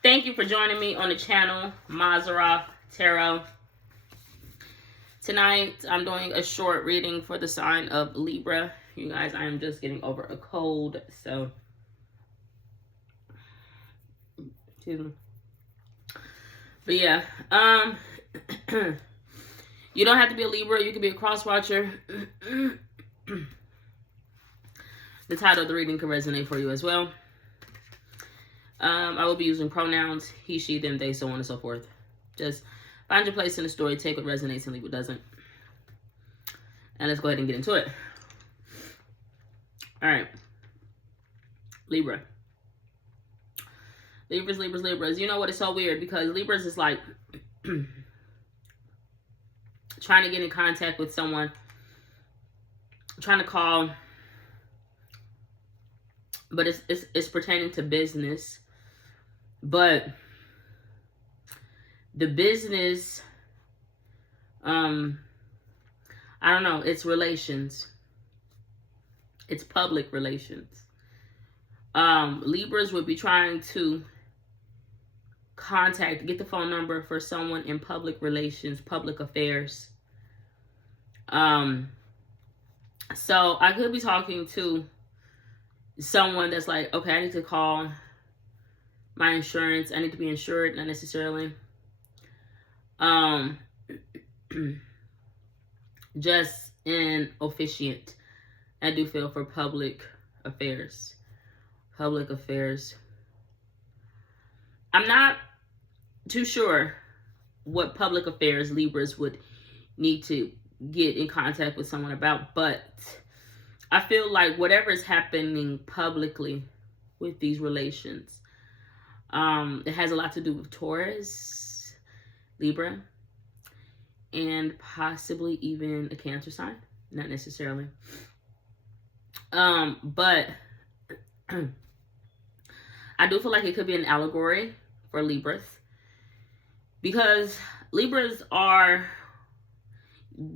Thank you for joining me on the channel, Mazarov Tarot. Tonight, I'm doing a short reading for the sign of Libra. You guys, I am just getting over a cold, so excuse me. But yeah, you don't have to be a Libra. You can be a cross watcher. The title of the reading can resonate for you as well. I will be using pronouns, he, she, them, they, so on and so forth. Just find your place in the story, take what resonates and leave what doesn't. And let's go ahead and get into it. All right. Libra. Libras. You know what? It's so weird because Libras is like trying to get in contact with someone, trying to call, but it's pertaining to business. But the business, I don't know, it's relations. It's public relations. Libras would be trying to get the phone number for someone in public relations, public affairs. So I could be talking to someone that's like, okay, I need to call my insurance. I need to be insured, not necessarily. Just an officiant. I do feel for public affairs. Public affairs. I'm not too sure what public affairs Libras would need to get in contact with someone about, but I feel like whatever is happening publicly with these relations, it has a lot to do with Taurus, Libra, and possibly even a Cancer sign. Not necessarily. But I do feel like it could be an allegory for Libras, because Libras are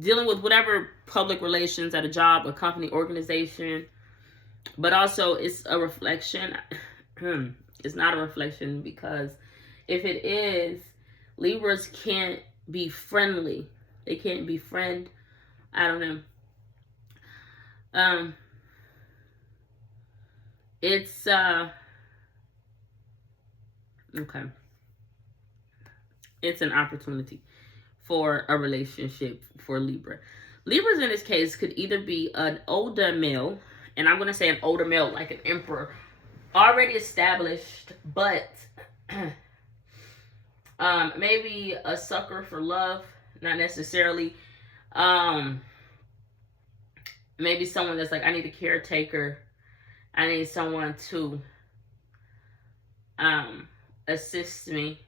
dealing with whatever public relations at a job, a company, organization, but also it's a reflection. It's not a reflection, because if it is, Libras can't be friendly. They can't befriend. I don't know. It's okay. It's an opportunity for a relationship for Libra. Libras in this case could either be an older male, and I'm going to say an older male like an emperor, already established, but maybe a sucker for love, not necessarily. Maybe someone that's like, I need a caretaker. I need someone to assist me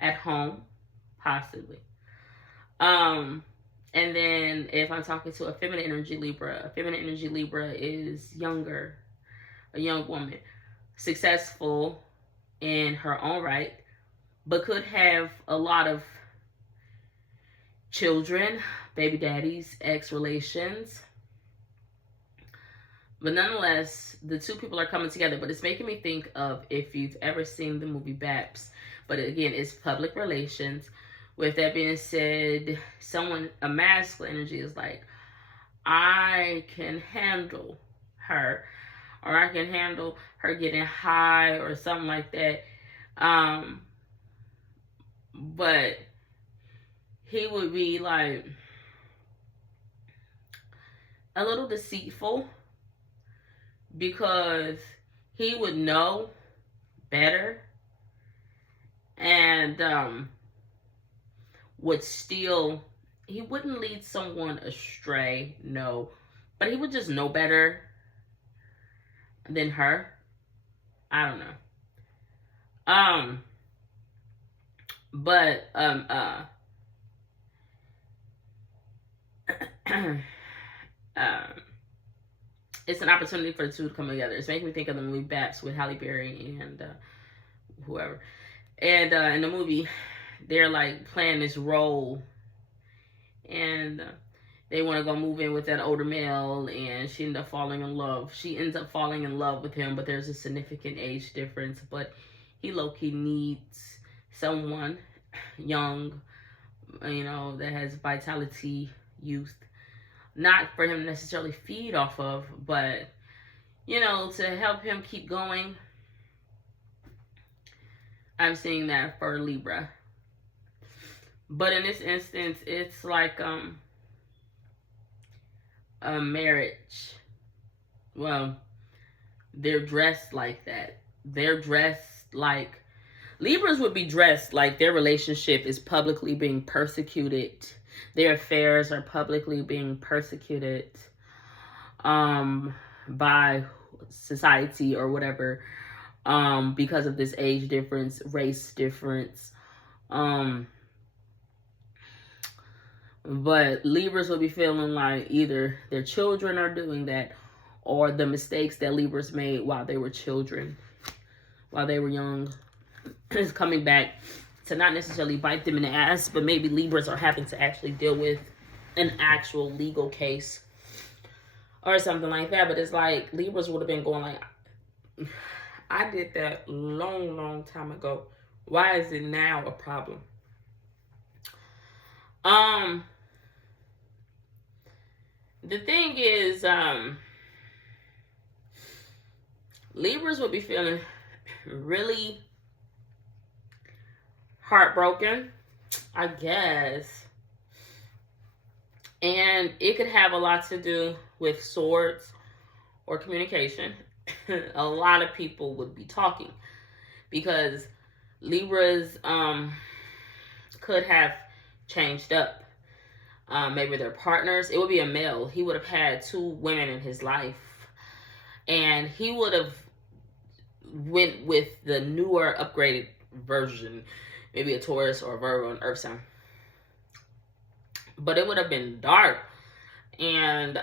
at home, possibly. And then if I'm talking to a feminine energy Libra is younger, a young woman, successful in her own right, but could have a lot of children, baby daddies, ex relations. But nonetheless, the two people are coming together. But it's making me think of, if you've ever seen the movie Baps. But again, it's public relations. With that being said, a masculine energy is like, I can handle her, or I can handle her getting high or something like that. But he would be like a little deceitful, because he would know better and he wouldn't lead someone astray, no, but he would just know better than her. I don't know. But it's an opportunity for the two to come together. It's making me think of the movie Baps with Halle Berry and whoever. And in the movie, they're like playing this role, and they want to go move in with that older male, and she ends up falling in love. She ends up falling in love with him, but there's a significant age difference. But he low-key needs someone young, that has vitality, youth, not for him to necessarily feed off of, but to help him keep going. I'm seeing that for Libra. But in this instance, it's like a marriage. Well, they're dressed like that. They're dressed like Libras would be dressed like their relationship is publicly being persecuted. Their affairs are publicly being persecuted by society or whatever, because of this age difference, race difference. But Libras will be feeling like either their children are doing that, or the mistakes that Libras made while they were children, while they were young, is coming back to not necessarily bite them in the ass, but maybe Libras are having to actually deal with an actual legal case or something like that. But it's like Libras would have been going like, I did that long time ago. Why is it now a problem? The thing is, Libras will be feeling really heartbroken, I guess. And it could have a lot to do with swords or communication. A lot of people would be talking because Libras could have changed up. Maybe their partners. It would be a male. He would have had 2 women in his life, and he would have went with the newer, upgraded version, maybe a Taurus or a Virgo, an Earth sign. But it would have been dark, and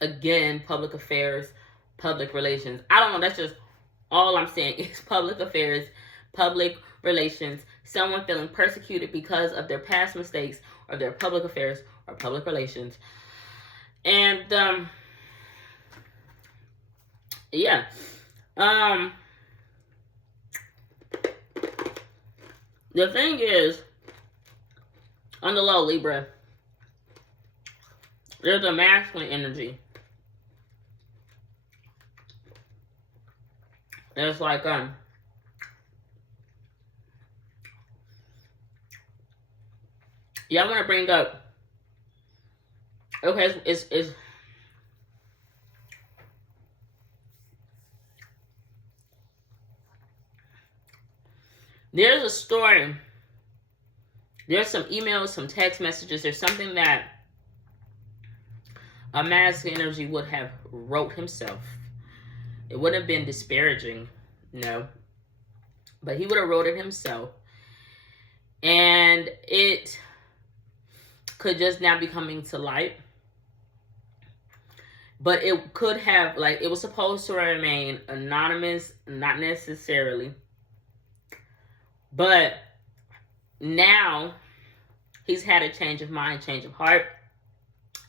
again, public affairs, public relations. I don't know. That's just all I'm saying is public affairs, public relations. Someone feeling persecuted because of their past mistakes or their public affairs or public relations. And yeah. The thing is, on the low, Libra, there's a masculine energy. It's like yeah, I'm gonna bring up. Okay, it's there's a story. There's some emails, some text messages. There's something that a masculine energy would have wrote himself. It wouldn't have been disparaging, no. But he would have wrote it himself. And it could just now be coming to light. But it could have, like, it was supposed to remain anonymous, not necessarily. But now he's had a change of mind, change of heart.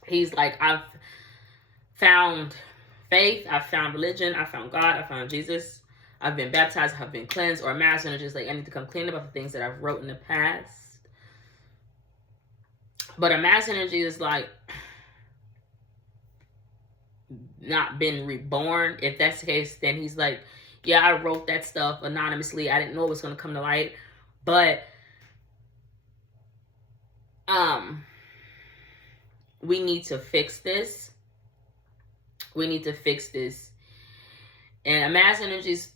He's like, I've found faith, I've found religion, I found God, I found Jesus. I've been baptized, I've been cleansed, or a master energy, just like I need to come clean about the things that I've wrote in the past. But a master energy is like not been reborn. If that's the case, then he's like, yeah, I wrote that stuff anonymously. I didn't know it was going to come to light. But we need to fix this. We need to fix this. And a master energy's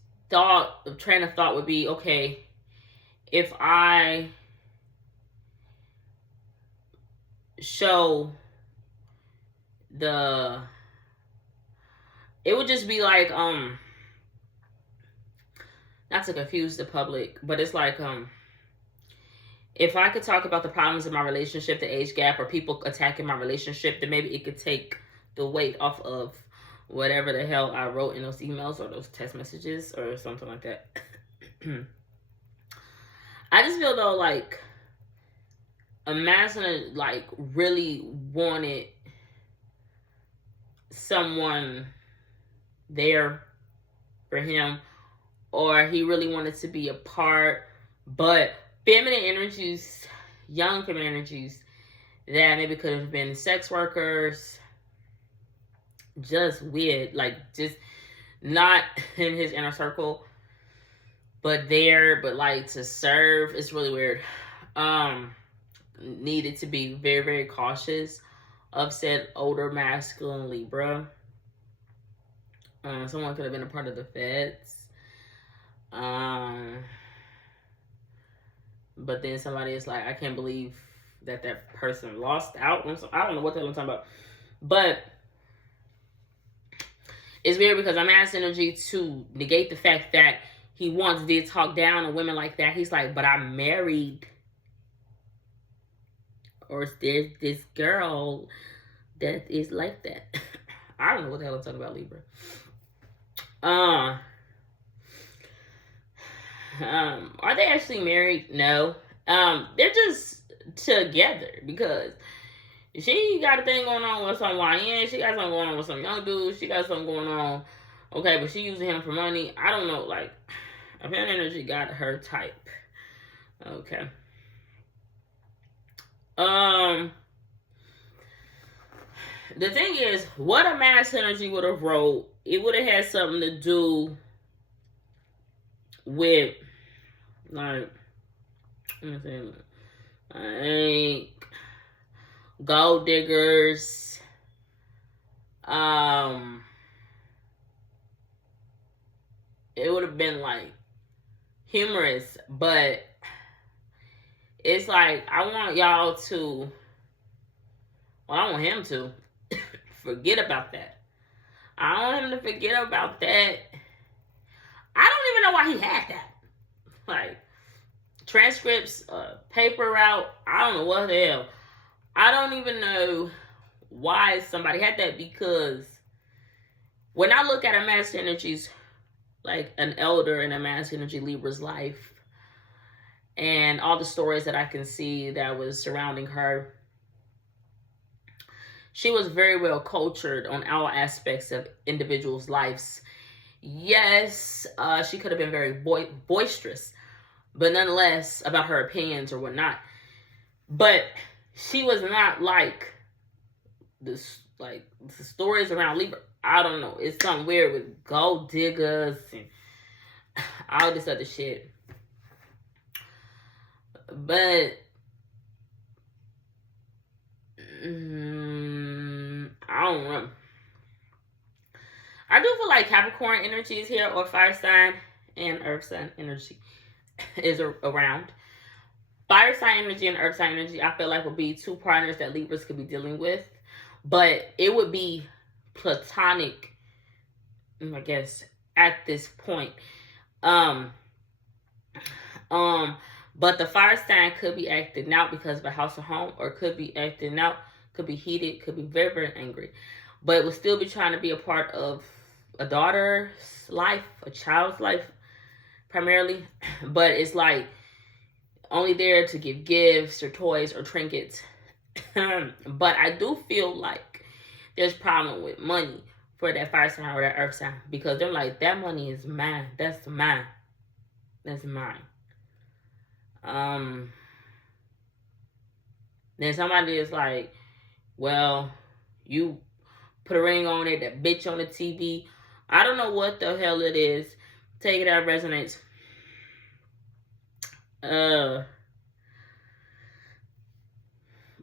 train of thought would be, okay, if I show it would just be like, not to confuse the public, but it's like, if I could talk about the problems in my relationship, the age gap, or people attacking my relationship, then maybe it could take the weight off of whatever the hell I wrote in those emails or those text messages or something like that. I just feel though, like, imagine, like, really wanted someone there for him, or he really wanted to be apart. But feminine energies, young feminine energies, that maybe could have been sex workers, just weird, like just not in his inner circle, but there, but like to serve. It's really weird. Needed to be very, very cautious of said older masculine Libra. Someone could have been a part of the feds. But then somebody is like, I can't believe that person lost out. I don't know what the hell I'm talking about. But it's weird because I'm asking energy to negate the fact that he once did talk down on women like that. He's like, but I'm married. Or there's this girl that is like that. I don't know what the hell I'm talking about, Libra. Are they actually married? No. They're just together because she got a thing going on with some YN. She got something going on with some young dude. She got something going on. Okay, but she using him for money. I don't know. Like, apparent energy got her type. Okay. The thing is, what a mass energy would have wrote, it would have had something to do with, like, let me see, like, gold diggers, it would have been like humorous, but it's like, I want y'all to, well, I want him to forget about that. I want him to forget about that. I don't even know why he had that. Like, transcripts, paper route, I don't know what the hell. I don't even know why somebody had that, because when I look at a mass energies, like an elder in a mass energy Libra's life, and all the stories that I can see that was surrounding her, she was very well cultured on all aspects of individuals' lives. Yes, she could have been very boisterous, but nonetheless, about her opinions or whatnot. But she was not like this, like the stories around Libra. I don't know. It's something weird with gold diggers and all this other shit. But I don't know. I do feel like Capricorn energy is here, or fire sign and earth sign energy is around. Fire sign energy and earth sign energy, I feel like, would be two partners that Libras could be dealing with. But it would be platonic, I guess, at this point. But the fire sign could be acting out because of a house or home, or could be acting out, could be heated, could be very, very angry. But it would still be trying to be a part of a daughter's life, a child's life, primarily. But it's like only there to give gifts or toys or trinkets. But I do feel like there's problem with money for that fire sign or that earth sign, because they're like, that money is mine. That's mine. That's mine. Then somebody is like, well, you put a ring on it, that bitch on the TV. I don't know what the hell it is. Take it out of resonance.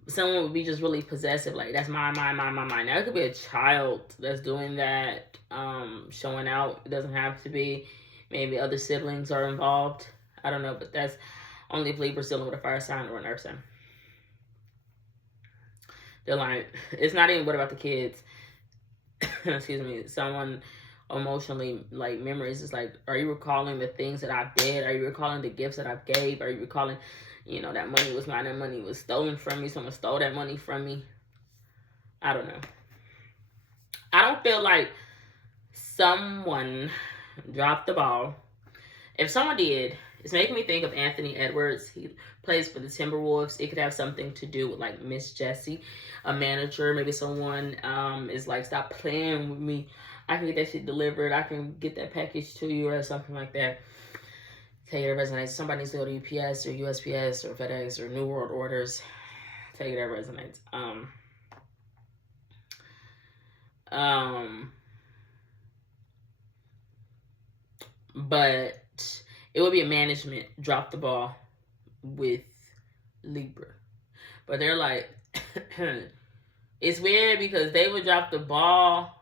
Someone would be just really possessive, like, that's mine. Now, it could be a child that's doing that, showing out. It doesn't have to be. Maybe other siblings are involved. I don't know, but that's only if Libra's dealing with a fire sign or an earth sign. They're like, it's not even what about the kids. Excuse me. Someone emotionally, like, memories is like, are you recalling the things that I've did? Are you recalling the gifts that I've gave? Are you recalling, you know, that money was mine, that money was stolen from me, someone stole that money from me? I don't know. I don't feel like someone dropped the ball. If someone did, it's making me think of Anthony Edwards. He plays for the Timberwolves. It could have something to do with, like, Miss Jessie, a manager. Maybe someone is like, stop playing with me. I can get that shit delivered. I can get that package to you or something like that. Tell you that resonates. Somebody needs to go to UPS or USPS or FedEx or New World Orders. Tell you that resonates. But it would be a management drop the ball with Libra. But they're like, it's weird because they would drop the ball,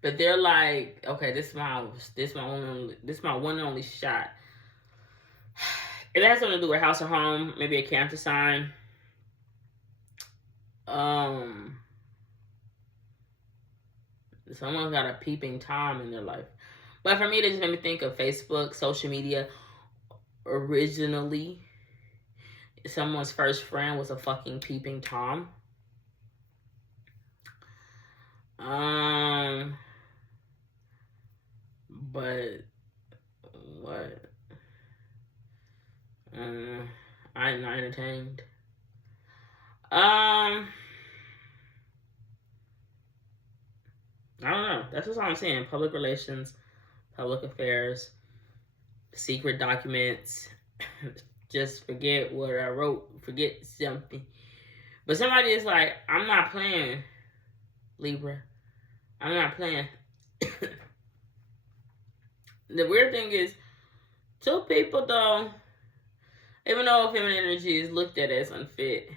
but they're like, okay, this is my one and only shot. It has something to do with house or home, maybe a Cancer sign. Someone's got a peeping Tom in their life. But for me, they just made me think of Facebook, social media. Originally, someone's first friend was a fucking peeping Tom. But what? I'm not entertained. I don't know. That's just all I'm saying. Public relations, public affairs, secret documents. Just forget what I wrote. Forget something. But somebody is like, I'm not playing, Libra. I'm not playing. The weird thing is, two people though, even though feminine energy is looked at as unfit,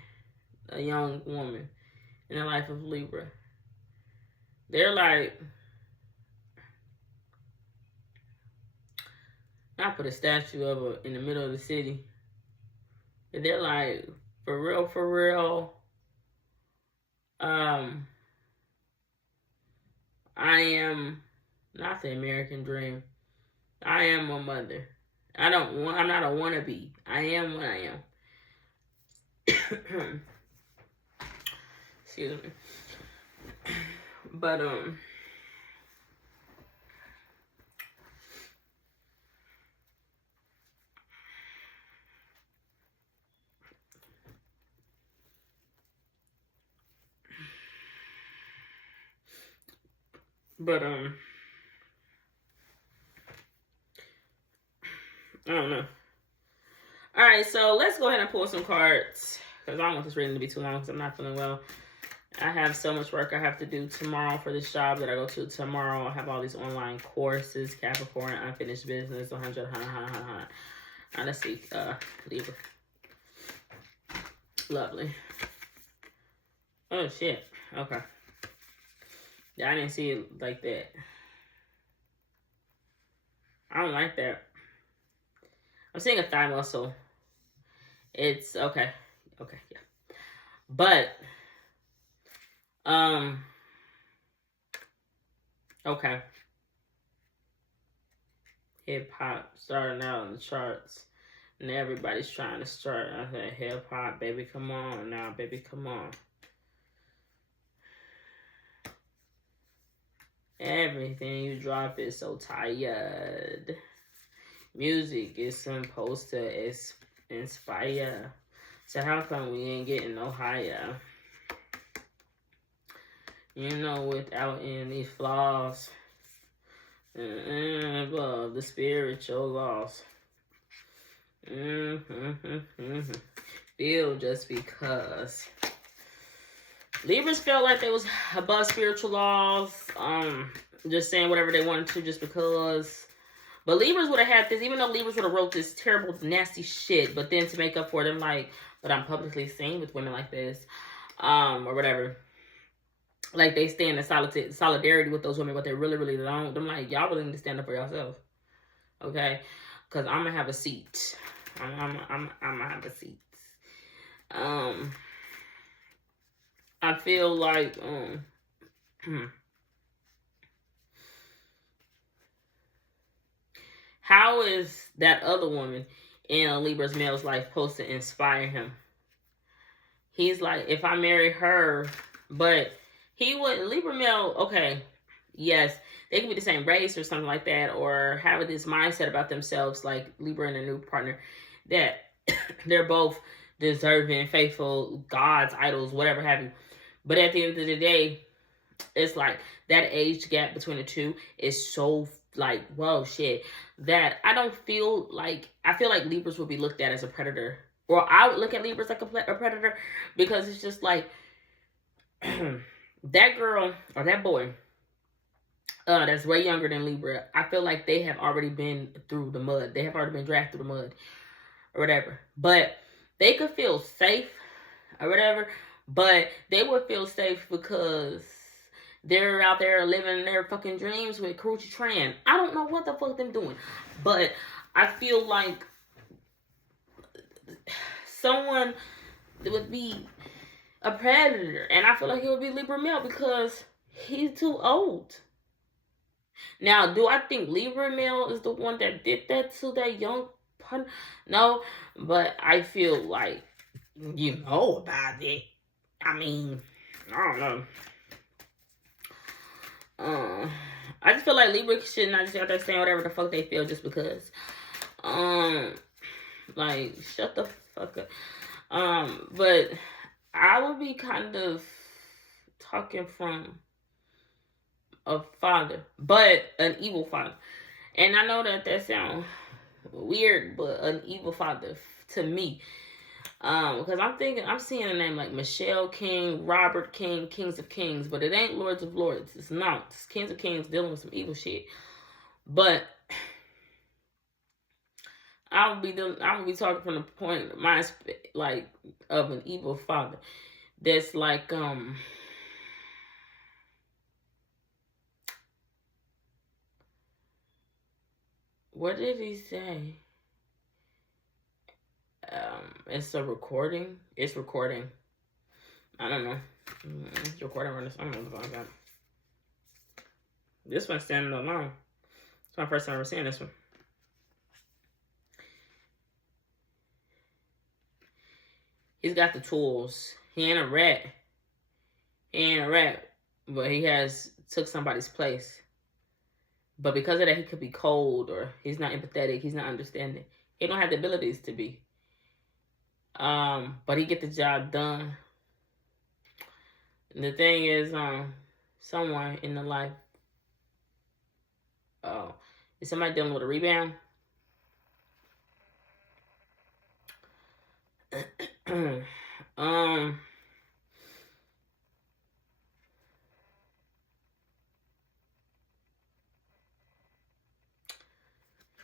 a young woman in the life of Libra, they're like, I put a statue of her in the middle of the city. And they're like, for real, I am not the American dream. I am a mother. I'm not a wannabe. I am what I am. Excuse me. But I don't know. All right, so let's go ahead and pull some cards because I don't want this reading to be too long because I'm not feeling well. I have so much work I have to do tomorrow for this job that I go to tomorrow. I have all these online courses, Capricorn, unfinished business, 100, let's see, Libra. Lovely. Oh, shit. Okay. Yeah, I didn't see it like that. I don't like that. I'm seeing a thigh muscle. It's okay. Okay, yeah. But, okay. Hip hop starting out in the charts. And everybody's trying to start. I said, hip hop, baby, come on now, baby, come on. Everything you drop is so tired. Music is supposed to inspire. So how come we ain't getting no higher? You know, without any flaws. Above the spiritual laws. Feel just because. Libras felt like they was above spiritual laws. Just saying whatever they wanted to just because. But Libras would have had this, even though Libras would have wrote this terrible, nasty shit, but then to make up for it, I'm like, but I'm publicly seen with women like this, or whatever. Like, they stand in solidarity with those women, but they really, really don't. I'm like, y'all really need to stand up for yourself, okay? Because I'm going to have a seat. I'm going to have a seat. I feel like, how is that other woman in a Libra's male's life supposed to inspire him? He's like, if I marry her, but he wouldn't. Libra male, okay, yes, they can be the same race or something like that, or have this mindset about themselves, like Libra and a new partner, that they're both deserving, faithful, gods, idols, whatever have you. But at the end of the day, it's like that age gap between the two is so like, whoa, shit, that I feel like Libras would be looked at as a predator, or I would look at Libras like a predator, because it's just like that girl or that boy that's way younger than Libra. I feel like they have already been through the mud. They have already been dragged through the mud or whatever. But they could feel safe or whatever. But they would feel safe because they're out there living their fucking dreams with Karuchi Tran. I don't know what the fuck them doing. But I feel like someone would be a predator. And I feel like it would be Libra male because he's too old. Now, do I think Libra male is the one that did that to that young pun? No, but I feel like you know about it. I mean, I don't know. I just feel like Libra should not just out there saying whatever the fuck they feel just because. Like, shut the fuck up. But I would be kind of talking from a father, but an evil father. And I know that sounds weird, but an evil father to me. Because I'm seeing a name like Michelle King, Robert King, Kings of Kings, but it ain't Lords of Lords. It's not. It's Kings of Kings dealing with some evil shit. But I would be talking from the point of my like of an evil father that's like what did he say? It's a recording. It's recording. I don't know. It's recording on this. I don't know what about. This one's standing alone. It's my first time ever seeing this one. He's got the tools. He ain't a rat. But he has took somebody's place. But because of that, he could be cold, or he's not empathetic. He's not understanding. He don't have the abilities to be. But he get the job done. And the thing is, someone in the life. Oh, is somebody dealing with a rebound?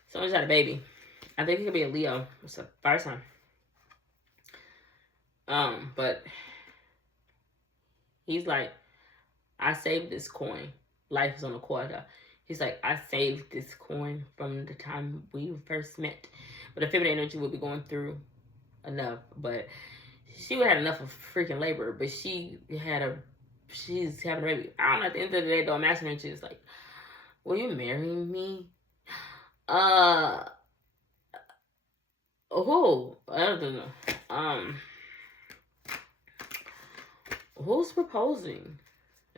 Someone's had a baby. I think it could be a Leo. It's a fire sign. But he's like, I saved this coin. Life is on a quarter. He's like, I saved this coin from the time we first met. But the feminine energy would be going through enough. But she would have enough of freaking labor. But she's having a baby. I don't know, at the end of the day, though, masculine energy is like, will you marry me? I don't know. Who's proposing?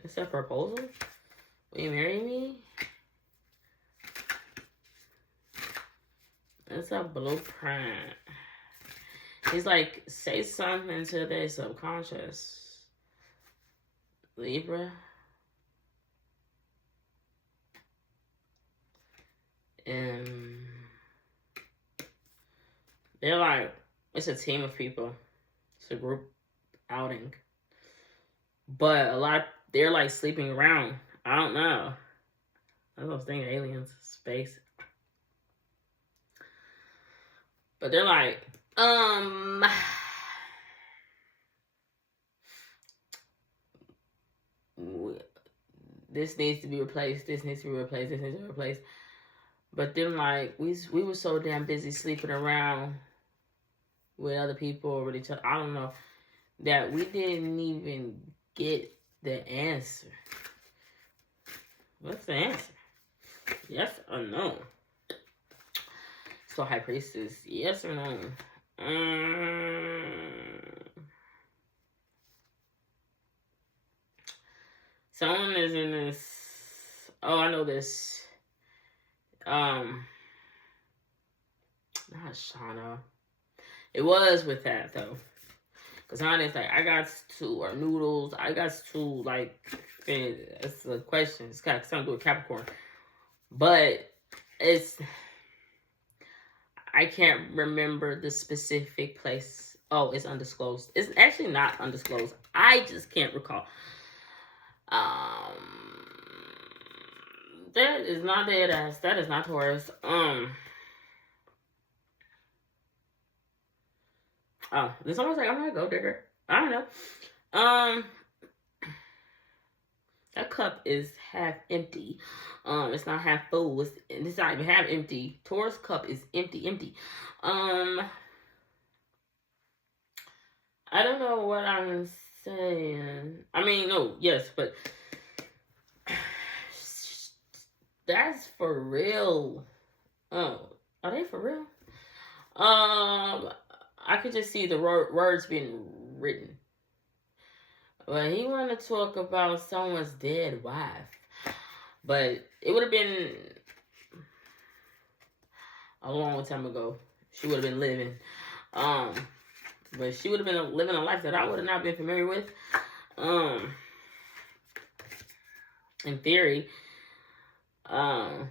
Is that a proposal? Will you marry me? It's a blueprint. He's like, say something to their subconscious. Libra. And they're like, it's a team of people. It's a group outing. But they're like sleeping around. I don't know. I was thinking aliens, space. But they're like, this needs to be replaced. This needs to be replaced. This needs to be replaced. But then, like, we were so damn busy sleeping around with other people or with each other, I don't know, that we didn't even get the answer. What's the answer? Yes or no? So, High Priestess, yes or no? Someone is in this. Oh, I know this. Not Shauna. It was with that though, Cause honestly, like, I got to, or noodles, I got to, like, it's a question. It's got something to do with Capricorn. But I can't remember the specific place. Oh, it's undisclosed. It's actually not undisclosed. I just can't recall. That is not dead ass. That is not Taurus. Oh, did someone say I'm not a gold digger? I don't know. That cup is half empty. It's not half full. It's not even half empty. Taurus cup is empty. I don't know what I'm saying. I mean, no, yes, but that's for real. Oh, are they for real? I could just see the words being written. But he wanted to talk about someone's dead wife. But it would have been a long time ago. She would have been living. But she would have been living a life that I would have not been familiar with. In theory. I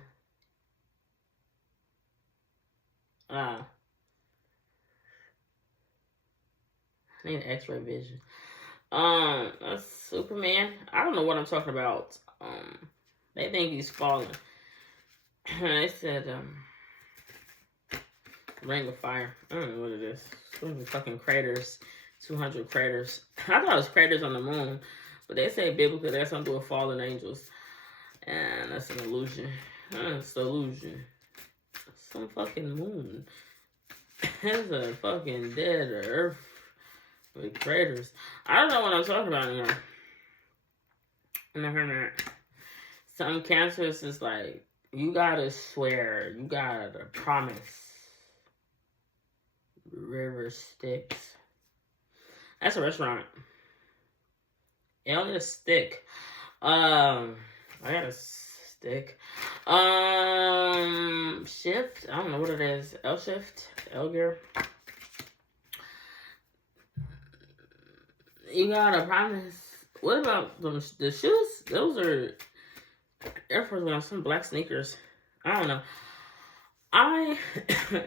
need an X-ray vision. That's Superman. I don't know what I'm talking about. They think he's falling. They said, Ring of Fire. I don't know what it is. Some fucking craters. 200 craters. I thought it was craters on the moon. But they say biblically that's something to do with fallen angels. And that's an illusion. It's an illusion. Some fucking moon. There's a fucking dead earth with craters. I don't know what I'm talking about anymore. I never heard that. Some cancers is like, you gotta swear, you gotta promise. River Sticks. That's a restaurant. Alien Stick. I got a stick. Shift. I don't know what it is. L shift. L gear. You gotta promise. What about the shoes? Those are Air Force One. Some black sneakers. I don't know. I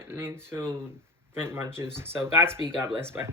need to drink my juice. So Godspeed. God bless. Bye.